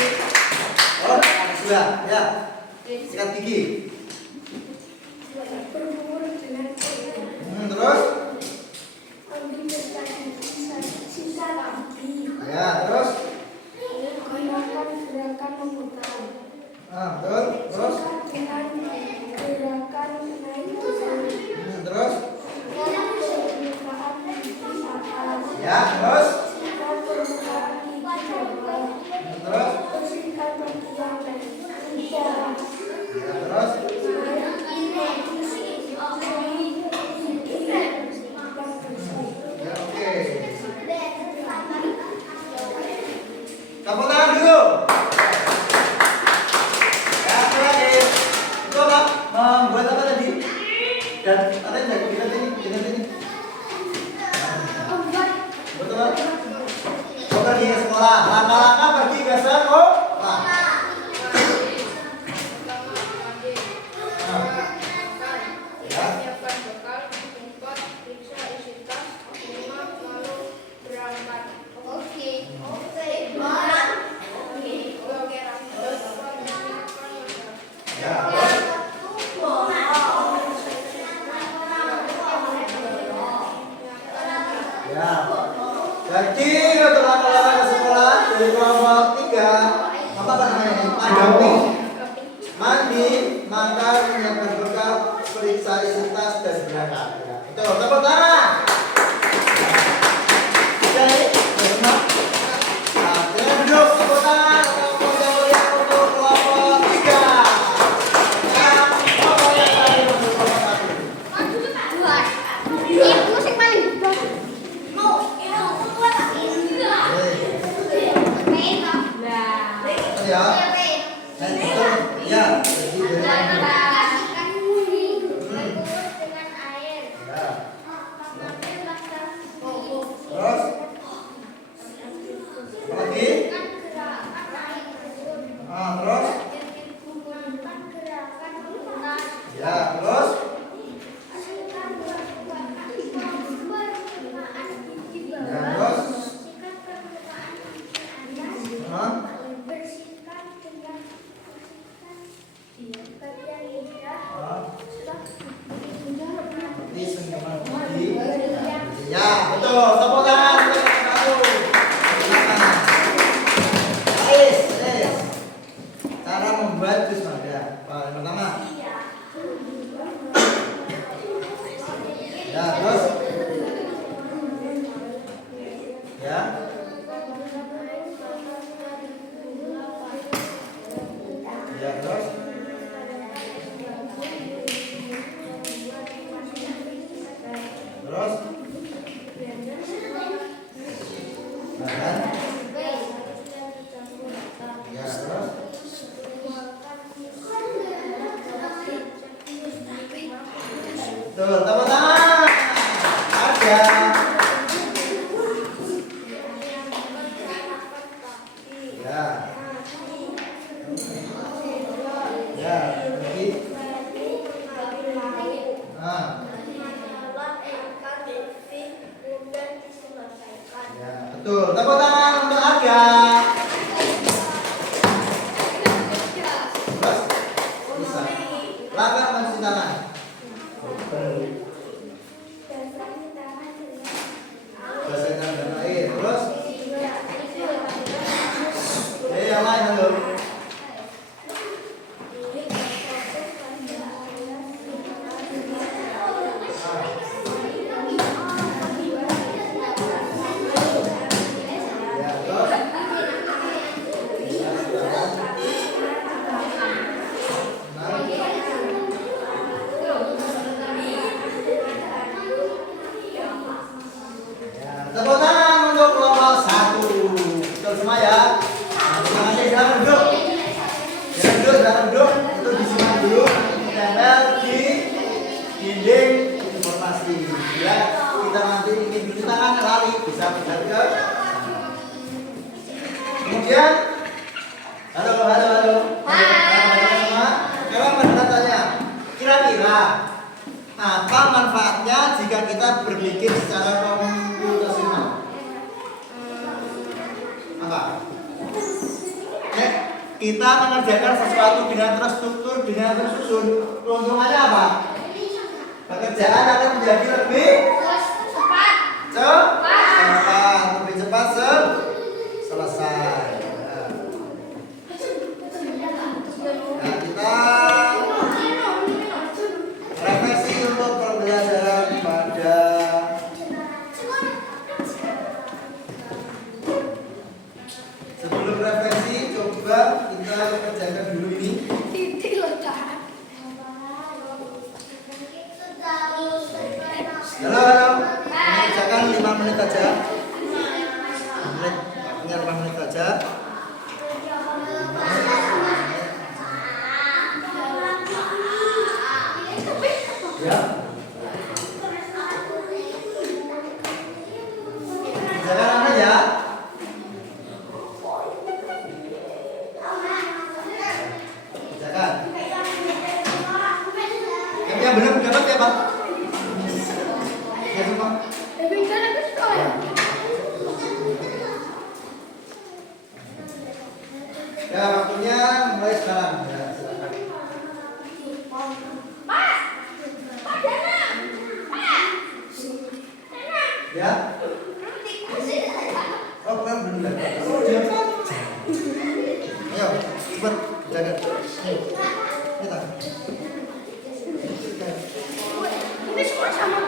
Oh, sudah. Ya. Sikat gigi. Terus? Ya, terus? Gerakan memutar. Betul. Terus? Gerakan naik turun. Terus? Permukaan gigi atas. Ya, terus? Sikat permukaan gigi bawah. Terus? Bersihkan bagian lidah. Ya, terus? Ya, oke. Tepuk tangan dulu. Ya, apa lagi? Itu apa? Membuat apa tadi? Dan ada yang dari kita ini. Betul. Bukan di sekolah. Langkah-langkah pergi ke sekolah. Ya. Siapkan bekal, tempat, periksa isi tas, terima, lalu berangkat. Oke. Ya. Ya. Jadi untuk langkah-langkah ke sekolah dari kelompok 3 apa namanya? Mandi, makan, menyiapkan bekal, periksa isi tas dan berangkat. Ya. Itu tepuk tangan. Oke, semua. Nah, dengan duduk tepuk tangan untuk yang untuk kelompok 3. Nah, kelompok yang tadi untuk kelompok 1. Ya. Nah, itu ya. Jadi ya. Terus lagi. Terus ya, terus ya, terus Bersihkan dengan bagian lidah. di senyuman gigi. Ya, betul. Tepuk tangan untuk yang satu. Tepuk tangan. Ais. Cara membuat jus mangga. Yang pertama. Ya, terus. Ya. Ya, terus. Terus. Bahan. Ya, terus. Tuh, tepuk tangan. Ada. Ya. Ya, lagi. Ya, betul. Tepuk tangan untuk Aga. Terus bisa. Langkah mencuci tangan. Basahin tangan dengan air. Terus. Yang lain halo. silakan duduk. Itu disimak dulu, ditempel di dinding informasi. Ya, kita nanti ingin cuci tangan lari bisa pindah ke. Kemudian, halo. Semua. Sekarang bertanya, kira-kira apa manfaatnya jika kita berpikir secara komputasional? Apa? Kita mengerjakan sesuatu dengan terstruktur, dengan tersusun. Keuntungannya apa? Pekerjaan akan menjadi lebih cepat, lebih cepat selesai. Nah, kita refleksi untuk pembelajaran pada sebelum refleksi coba kita kerjakan dulu ini. Halo. Kerjakan 5 menit aja. 5 menit aja. Ya. Kerjakan apa ya? Kerjakan. Yang benar dapat ya, Pak? Ya, Pak. Ya, waktunya mulai sekarang. Ya, silakan. Ya. Oh, kan belum dapat. Oh, dia. Ayo, cepat jaga. Kita. Ini semua sama.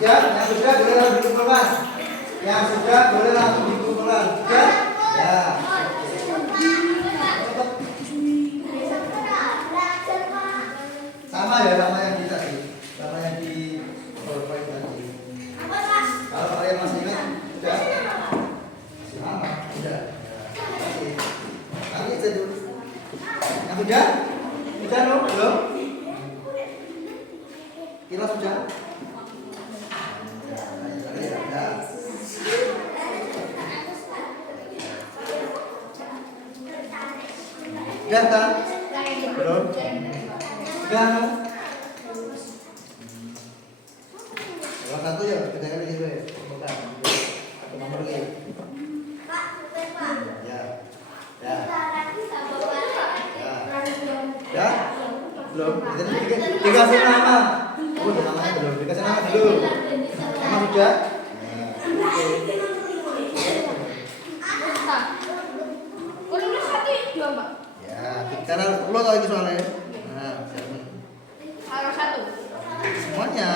Ya, yang sudah boleh langsung dikumpulkan. Yang sudah boleh langsung dikumpulkan. Ya. Ya. Sama ya, sama yang di tadi. Sama yang di PowerPoint tadi. Kalau kalian masih ingat, sudah? Sama, sudah. Masih. Nanti aja dulu. Yang sudah? Sudah loh, belum? Kira sudah? Sudah kan? Belum? Sudah kan? Salah satu ya, kerjakan di situ ya. Bukan. Atau nomor lagi. Ya. Ya. Ya. Belum. Dikasih nama. Oh, namanya belum. Dikasih nama dulu. Nama sudah? Oke. Ya, karena lo tau lagi soalnya. Nah, Harus satu. semuanya.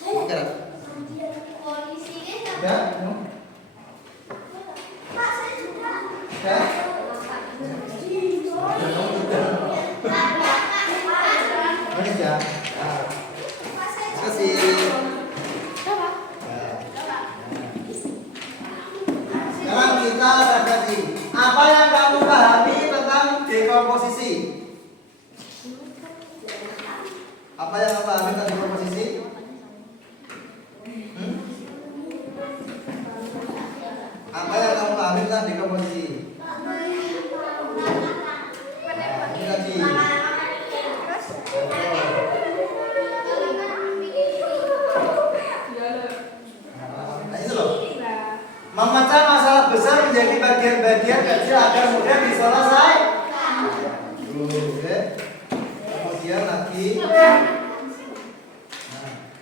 Oke. Ya, ya. Oke ya. Terima kasih. Sekarang kita refleksi. Apa yang kamu pahami tentang dekomposisi? Apa yang kamu pahami tentang dekomposisi? Apa yang kamu pahami tentang dekomposisi? Ini tadi. Nah, itu loh. Memecah masalah besar menjadi bagian-bagian kecil agar mudah diselesaikan. Oke. Kemudian lagi.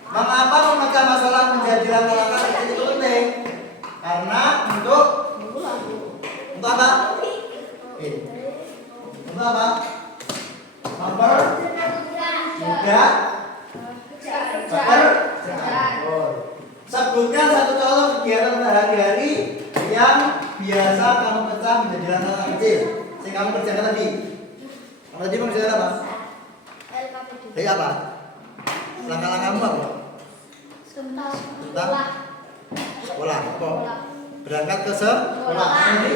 Mengapa memecah masalah menjadi langkah-langkah kecil itu penting? Karena untuk apa? Untuk apa? Mempermudah sebutkan satu contoh kegiatan sehari-hari yang biasa kamu pecah menjadi langkah kecil. Yang kamu kerjakan tadi. Kamu tadi mengerjakan apa? Hei apa? Langkah-langkahmu apa? Sekolah. Sekolah. Apa? Berangkat ke sekolah. Ini?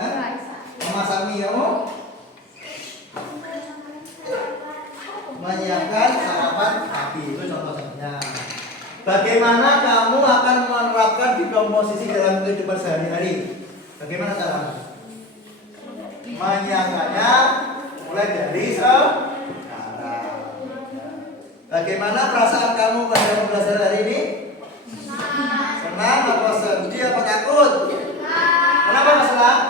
Hah? Memasak mie kamu? Menyiapkan sarapan pagi, itu contohnya. Bagaimana kamu akan menerapkan di komposisi dalam kehidupan sehari-hari? Bagaimana caranya? Menyiapkannya mulai dari sekarang. Bagaimana perasaan kamu pada pembelajaran hari ini? Senang apa sedih apa takut? Kenapa Mas senang?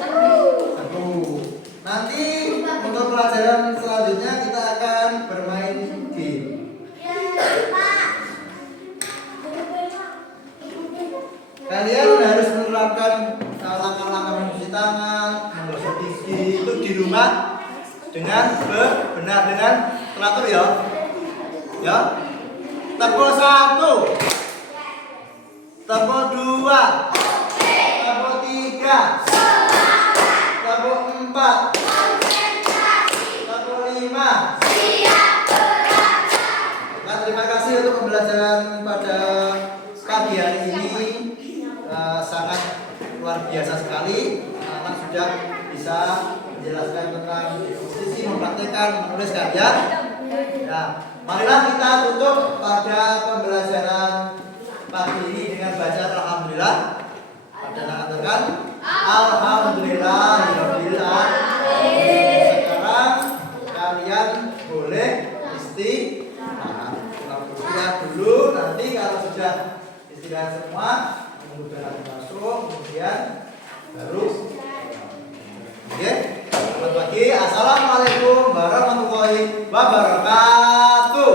Seru. Nanti untuk pelajaran selanjutnya kita akan bermain game. Kalian harus menerapkan langkah-langkah mencuci tangan, menggosok gigi itu di rumah dengan benar, dengan teratur ya. Ya. Tepuk 1. Tepuk 2. Tepuk 3. Tepuk 4. Tepuk 5. Nah, terima kasih untuk pembelajaran pada pagi hari ini. Sangat luar biasa sekali. Anak sudah bisa menjelaskan tentang posisi, mempraktikkan, menulis karya. Ya, marilah kita tutup pada pembelajaran pagi ini dengan baca alhamdulillah. Pada mengatakan alhamdulillahirabbil alamin. Sekarang kalian boleh istirahat. Istirahat dulu, nanti kalau sudah istirahat semua kemudian masuk, kemudian baru. Oke, selamat pagi. Assalamualaikum warahmatullahi wabarakatuh.